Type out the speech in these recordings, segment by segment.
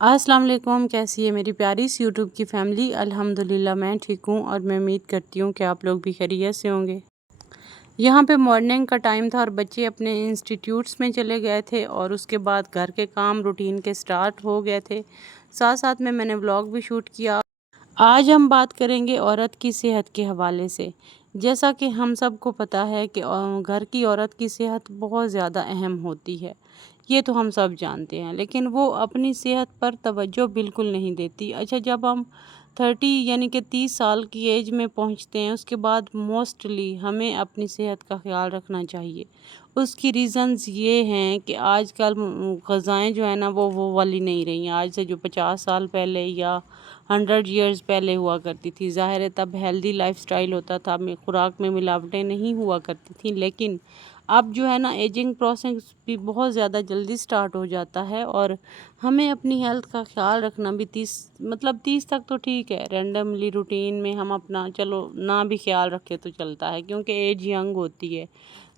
अस्सलाम वालेकुम। कैसी है मेरी प्यारी सी यूट्यूब की फैमिली। अल्हम्दुलिल्लाह मैं ठीक हूँ और मैं उम्मीद करती हूँ कि आप लोग भी खैरियत से होंगे। यहाँ पे मॉर्निंग का टाइम था और बच्चे अपने इंस्टीट्यूट्स में चले गए थे और उसके बाद घर के काम रूटीन के स्टार्ट हो गए थे। साथ साथ में मैंने व्लॉग भी शूट किया। आज हम बात करेंगे औरत की सेहत के हवाले से। जैसा कि हम सबको पता है कि घर की औरत की सेहत बहुत ज़्यादा अहम होती है, ये तो हम सब जानते हैं, लेकिन वो अपनी सेहत पर तवज्जो बिल्कुल नहीं देती। अच्छा, जब हम 30 यानी कि 30 साल की एज में पहुंचते हैं, उसके बाद मोस्टली हमें अपनी सेहत का ख्याल रखना चाहिए। उसकी रीज़न्स ये हैं कि आजकल ग़िज़ाएँ जो है ना वो वाली नहीं रही हैं। आज से जो 50 साल पहले या 100 ईयर्स पहले हुआ करती थी। ज़ाहिर है तब हेल्दी लाइफस्टाइल होता था, में खुराक में मिलावटें नहीं हुआ करती थी। लेकिन अब जो है ना एजिंग प्रोसेस भी बहुत ज़्यादा जल्दी स्टार्ट हो जाता है और हमें अपनी हेल्थ का ख्याल रखना भी 30 तक तो ठीक है। रैंडमली रूटीन में हम अपना चलो ना भी ख्याल रखें तो चलता है, क्योंकि एज यंग होती है।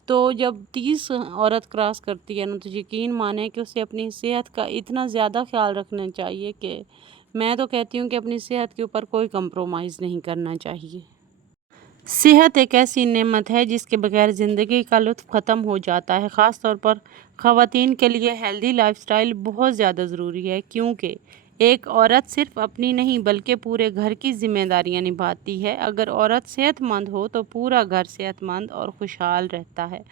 तो जब 30 औरत क्रॉस करती है ना, तो यकीन माने कि उसे अपनी सेहत का इतना ज़्यादा ख्याल रखना चाहिए कि मैं तो कहती हूँ कि अपनी सेहत के ऊपर कोई कंप्रोमाइज़ नहीं करना चाहिए। सेहत एक ऐसी नेमत है जिसके बगैर ज़िंदगी का लुत्फ़ ख़त्म हो जाता है। ख़ास तौर पर ख़वातीन के लिए हेल्दी लाइफस्टाइल बहुत ज़्यादा ज़रूरी है, क्योंकि एक औरत सिर्फ़ अपनी नहीं बल्कि पूरे घर की ज़िम्मेदारियां निभाती है। अगर औरत सेहतमंद हो तो पूरा घर सेहतमंद और खुशहाल रहता है।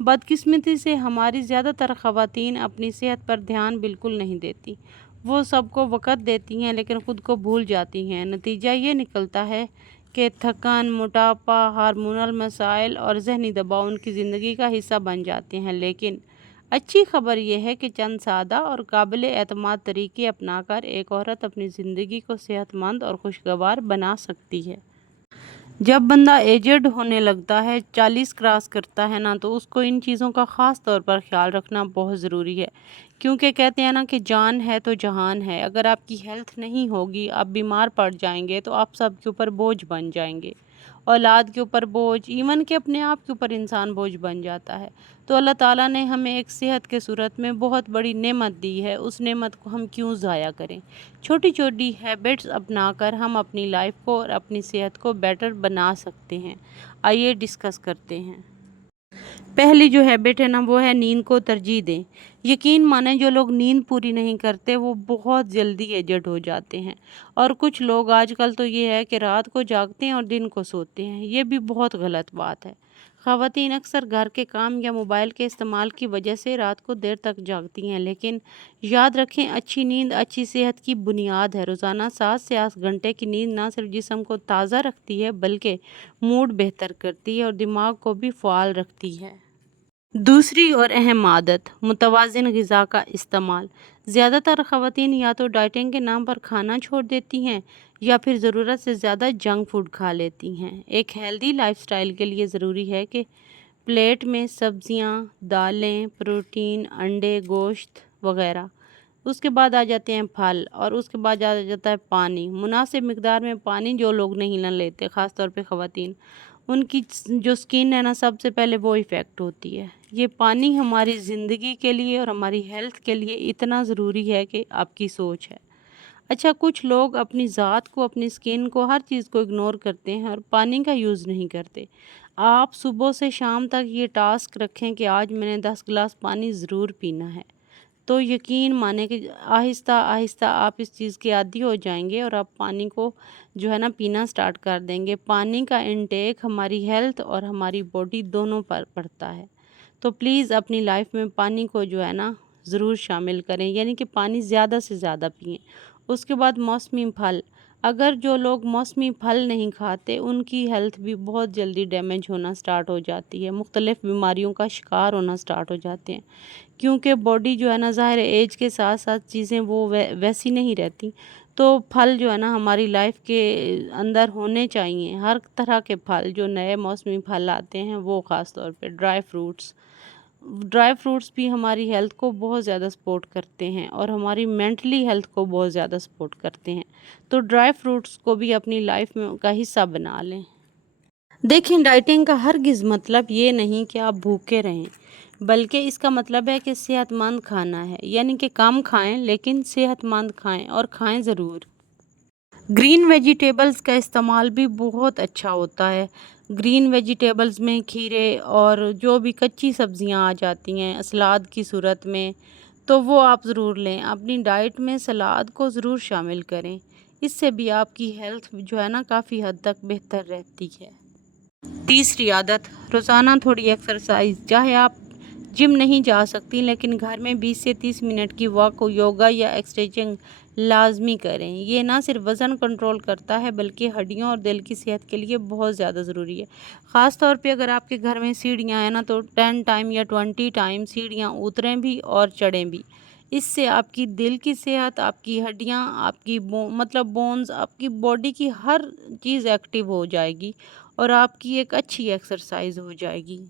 बदकिस्मती से हमारी ज़्यादातर ख़वातीन अपनी सेहत पर ध्यान बिल्कुल नहीं देती। वो सबको वक़्त देती हैं लेकिन ख़ुद को भूल जाती हैं। नतीजा ये निकलता है कि थकान, मोटापा, हार्मोनल मसाइल और ज़हनी दबाव उनकी ज़िंदगी का हिस्सा बन जाते हैं। लेकिन अच्छी खबर यह है कि चंद सादा और काबिल एतमाद तरीके अपनाकर एक औरत अपनी ज़िंदगी को सेहतमंद और खुशगवार बना सकती है। जब बंदा एजेड होने लगता है, 40 क्रॉस करता है ना, तो उसको इन चीज़ों का ख़ास तौर पर ख्याल रखना बहुत ज़रूरी है, क्योंकि कहते हैं ना कि जान है तो जहान है। अगर आपकी हेल्थ नहीं होगी, आप बीमार पड़ जाएंगे तो आप सब के ऊपर बोझ बन जाएंगे। औलाद के ऊपर बोझ, इवन के अपने आप के ऊपर इंसान बोझ बन जाता है। तो अल्लाह ताला ने हमें एक सेहत के सूरत में बहुत बड़ी नेमत दी है, उस नेमत को हम क्यों ज़ाया करें। छोटी छोटी हैबिट्स अपनाकर हम अपनी लाइफ को और अपनी सेहत को बेटर बना सकते हैं। आइए डिस्कस करते हैं। पहली जो हैबिट है ना, वो है नींद को तरजीह दें। यकीन माने जो लोग नींद पूरी नहीं करते वो बहुत जल्दी एजड हो जाते हैं। और कुछ लोग आजकल तो ये है कि रात को जागते हैं और दिन को सोते हैं, ये भी बहुत गलत बात है। ख़वातीन अक्सर घर के काम या मोबाइल के इस्तेमाल की वजह से रात को देर तक जागती हैं, लेकिन याद रखें अच्छी नींद अच्छी सेहत की बुनियाद है। रोज़ाना 7 से 8 घंटे की नींद ना सिर्फ जिस्म को ताज़ा रखती है बल्कि मूड बेहतर करती है और दिमाग को भी फ़ाल रखती है। दूसरी और अहम आदत, मुतवाज़िन ग़िज़ा का इस्तेमाल। ज़्यादातर ख़वातीन या तो डाइटिंग के नाम पर खाना छोड़ देती हैं या फिर ज़रूरत से ज़्यादा जंक फूड खा लेती हैं। एक हेल्दी लाइफस्टाइल के लिए ज़रूरी है कि प्लेट में सब्जियां, दालें, प्रोटीन, अंडे, गोश्त वग़ैरह। उसके बाद आ जाते हैं फल और उसके बाद आ जाता है पानी। मुनासिब मिकदार में पानी जो लोग नहीं ना लेते, ख़ास तौर पे ख़वातीन, उनकी जो स्किन है ना, सबसे पहले वो इफ़ेक्ट होती है। ये पानी हमारी ज़िंदगी के लिए और हमारी हेल्थ के लिए इतना ज़रूरी है कि आपकी सोच है। अच्छा, कुछ लोग अपनी ज़ात को, अपनी स्किन को, हर चीज़ को इग्नोर करते हैं और पानी का यूज़ नहीं करते। आप सुबह से शाम तक ये टास्क रखें कि आज मैंने 10 गिलास पानी ज़रूर पीना है। तो यकीन माने कि आहिस्ता आहिस्ता आप इस चीज़ के आदी हो जाएंगे और आप पानी को जो है ना पीना स्टार्ट कर देंगे। पानी का इंटेक हमारी हेल्थ और हमारी बॉडी दोनों पर पड़ता है। तो प्लीज़ अपनी लाइफ में पानी को जो है ना ज़रूर शामिल करें, यानी कि पानी ज़्यादा से ज़्यादा पिएं। उसके बाद मौसमी फल। अगर जो लोग मौसमी फल नहीं खाते उनकी हेल्थ भी बहुत जल्दी डैमेज होना स्टार्ट हो जाती है, मुख्तलिफ़ बीमारियों का शिकार होना स्टार्ट हो जाते हैं, क्योंकि बॉडी जो है ना, ज़ाहिर है एज के साथ साथ चीज़ें वो वैसी नहीं रहती। तो फल जो है ना हमारी लाइफ के अंदर होने चाहिए, हर तरह के फल, जो नए मौसमी फल आते हैं वो, ख़ास तौर पे ड्राई फ्रूट्स भी हमारी हेल्थ को बहुत ज़्यादा सपोर्ट करते हैं और हमारी मेंटली हेल्थ को बहुत ज़्यादा सपोर्ट करते हैं। तो ड्राई फ्रूट्स को भी अपनी लाइफ में का हिस्सा बना लें। देखें, डाइटिंग का हरगिज़ मतलब ये नहीं कि आप भूखे रहें। بلکہ اس کا مطلب ہے کہ صحت مند کھانا ہے، یعنی کہ کم کھائیں لیکن صحت مند کھائیں، اور کھائیں ضرور۔ گرین ویجیٹیبلز کا استعمال بھی بہت اچھا ہوتا ہے۔ گرین ویجیٹیبلز میں کھیرے اور جو بھی کچی سبزیاں آ جاتی ہیں سلاد کی صورت میں، تو وہ آپ ضرور لیں۔ اپنی ڈائٹ میں سلاد کو ضرور شامل کریں، اس سے بھی آپ کی ہیلتھ جو ہے نا کافی حد تک بہتر رہتی ہے۔ تیسری عادت، روزانہ تھوڑی ایکسرسائز۔ چاہے آپ جم نہیں جا سکتی لیکن گھر میں 20 سے 30 منٹ کی واک، یوگا یا اسٹریچنگ لازمی کریں۔ یہ نہ صرف وزن کنٹرول کرتا ہے بلکہ ہڈیوں اور دل کی صحت کے لیے بہت زیادہ ضروری ہے۔ خاص طور پہ اگر آپ کے گھر میں سیڑھیاں ہیں نا تو 10 ٹائم یا 20 ٹائم سیڑھیاں اتریں بھی اور چڑھیں بھی۔ اس سے آپ کی دل کی صحت، آپ کی ہڈیاں، آپ کی بونز، آپ کی باڈی کی ہر چیز ایکٹیو ہو جائے گی اور آپ کی ایک اچھی ایکسرسائز ہو جائے گی۔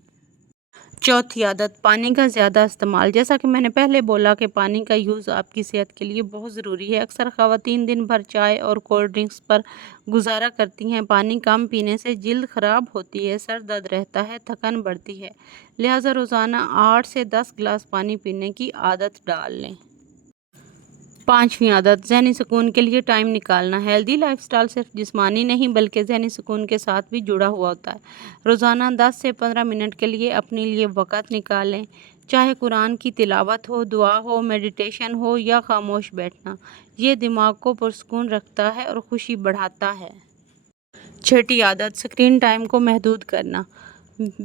چوتھی عادت، پانی کا زیادہ استعمال۔ جیسا کہ میں نے پہلے بولا کہ پانی کا یوز آپ کی صحت کے لیے بہت ضروری ہے۔ اکثر خواتین دن بھر چائے اور کولڈ ڈرنکس پر گزارا کرتی ہیں۔ پانی کم پینے سے جلد خراب ہوتی ہے، سر درد رہتا ہے، تھکن بڑھتی ہے۔ لہٰذا روزانہ 8 سے 10 گلاس پانی پینے کی عادت ڈال لیں۔ پانچویں عادت، ذہنی سکون کے لیے ٹائم نکالنا۔ ہیلدی لائف سٹائل صرف جسمانی نہیں بلکہ ذہنی سکون کے ساتھ بھی جڑا ہوا ہوتا ہے۔ روزانہ 10 سے 15 منٹ کے لیے اپنے لیے وقت نکالیں، چاہے قرآن کی تلاوت ہو، دعا ہو، میڈیٹیشن ہو یا خاموش بیٹھنا۔ یہ دماغ کو پرسکون رکھتا ہے اور خوشی بڑھاتا ہے۔ چھٹی عادت، اسکرین ٹائم کو محدود کرنا۔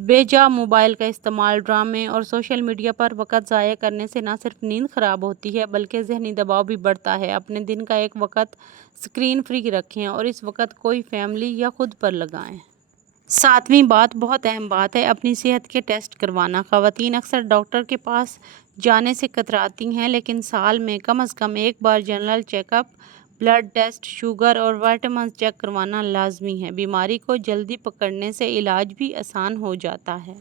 بے جا موبائل کا استعمال، ڈرامے اور سوشل میڈیا پر وقت ضائع کرنے سے نہ صرف نیند خراب ہوتی ہے بلکہ ذہنی دباؤ بھی بڑھتا ہے۔ اپنے دن کا ایک وقت اسکرین فری رکھیں اور اس وقت کوئی فیملی یا خود پر لگائیں۔ ساتویں بات، بہت اہم بات ہے، اپنی صحت کے ٹیسٹ کروانا۔ خواتین اکثر ڈاکٹر کے پاس جانے سے کتراتی ہیں لیکن سال میں کم از کم ایک بار general check up, blood test, sugar اور وائٹامنز چیک کروانا لازمی ہے۔ بیماری کو جلدی پکڑنے سے علاج بھی آسان ہو جاتا ہے۔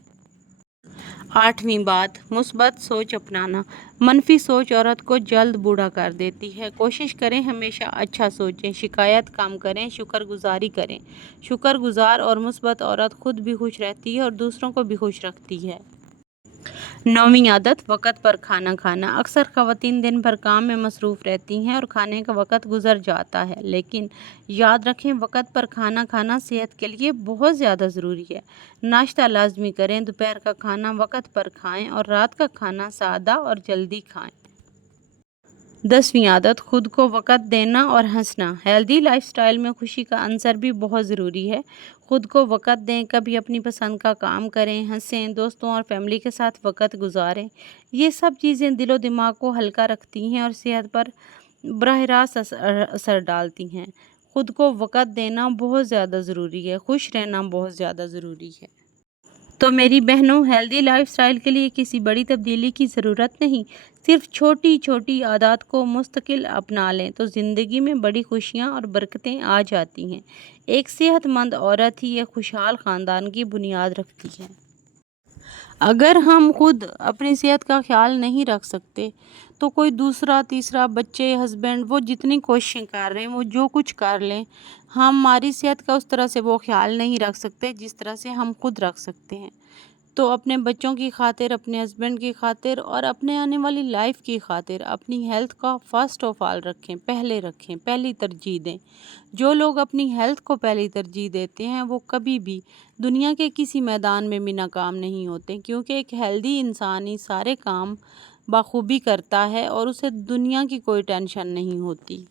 آٹھویں بات، مثبت سوچ اپنانا۔ منفی سوچ عورت کو جلد بوڑھا کر دیتی ہے۔ کوشش کریں ہمیشہ اچھا سوچیں، شکایت کم کریں، شکر گزاری کریں۔ شکر گزار اور مثبت عورت خود بھی خوش رہتی ہے اور دوسروں کو بھی خوش رکھتی ہے۔ نویں عادت، وقت پر کھانا کھانا۔ اکثر خواتین دن بھر کام میں مصروف رہتی ہیں اور کھانے کا وقت گزر جاتا ہے، لیکن یاد رکھیں وقت پر کھانا کھانا صحت کے لیے بہت زیادہ ضروری ہے۔ ناشتہ لازمی کریں، دوپہر کا کھانا وقت پر کھائیں اور رات کا کھانا سادہ اور جلدی کھائیں۔ 10ویں عادت، خود کو وقت دینا اور ہنسنا۔ ہیلدی لائف سٹائل میں خوشی کا عنصر بھی بہت ضروری ہے۔ خود کو وقت دیں، کبھی اپنی پسند کا کام کریں، ہنسیں، دوستوں اور فیملی کے ساتھ وقت گزاریں۔ یہ سب چیزیں دل و دماغ کو ہلکا رکھتی ہیں اور صحت پر براہ راست اثر ڈالتی ہیں۔ خود کو وقت دینا بہت زیادہ ضروری ہے، خوش رہنا بہت زیادہ ضروری ہے۔ تو میری بہنوں، ہیلدی لائف سٹائل کے لیے کسی بڑی تبدیلی کی ضرورت نہیں، صرف چھوٹی چھوٹی عادات کو مستقل اپنا لیں تو زندگی میں بڑی خوشیاں اور برکتیں آ جاتی ہیں۔ ایک صحت مند عورت ہی ایک خوشحال خاندان کی بنیاد رکھتی ہے۔ اگر ہم خود اپنی صحت کا خیال نہیں رکھ سکتے تو کوئی دوسرا، تیسرا، بچے، ہسبینڈ، وہ جتنی کوششیں کر رہے ہیں، وہ جو کچھ کر لیں، ہماری صحت کا اس طرح سے وہ خیال نہیں رکھ سکتے جس طرح سے ہم خود رکھ سکتے ہیں۔ تو اپنے بچوں کی خاطر، اپنے ہسبینڈ کی خاطر اور اپنے آنے والی لائف کی خاطر اپنی ہیلتھ کا فرسٹ آف آل رکھیں، پہلی ترجیح دیں۔ جو لوگ اپنی ہیلتھ کو پہلی ترجیح دیتے ہیں وہ کبھی بھی دنیا کے کسی میدان میں بھی ناکام نہیں ہوتے، کیونکہ ایک ہیلدی انسان ہی سارے کام بخوبی کرتا ہے اور اسے دنیا کی کوئی ٹینشن نہیں ہوتی۔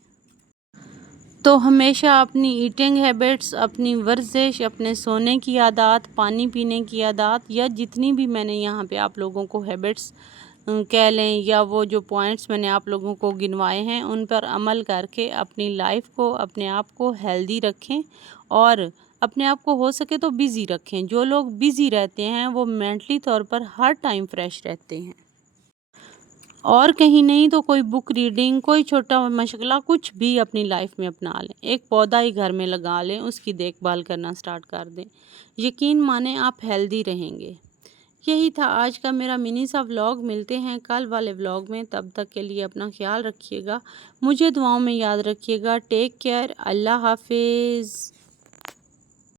تو ہمیشہ اپنی ایٹنگ ہیبٹس، اپنی ورزش، اپنے سونے کی عادات، پانی پینے کی عادات یا جتنی بھی میں نے یہاں پہ آپ لوگوں کو ہیبٹس کہہ لیں یا وہ جو پوائنٹس میں نے آپ لوگوں کو گنوائے ہیں ان پر عمل کر کے اپنی لائف کو، اپنے آپ کو ہیلدی رکھیں اور اپنے آپ کو ہو سکے تو بیزی رکھیں۔ جو لوگ بیزی رہتے ہیں وہ مینٹلی طور پر ہر ٹائم فریش رہتے ہیں۔ اور کہیں نہیں تو کوئی بک ریڈنگ، کوئی چھوٹا مشغلہ، کچھ بھی اپنی لائف میں اپنا لیں۔ ایک پودا ہی گھر میں لگا لیں، اس کی دیکھ بھال کرنا سٹارٹ کر دیں، یقین مانیں آپ ہیلدی رہیں گے۔ یہی تھا آج کا میرا منی سا ولاگ۔ ملتے ہیں کل والے ولاگ میں، تب تک کے لیے اپنا خیال رکھیے گا، مجھے دعاؤں میں یاد رکھیے گا۔ ٹیک کیئر، اللہ حافظ۔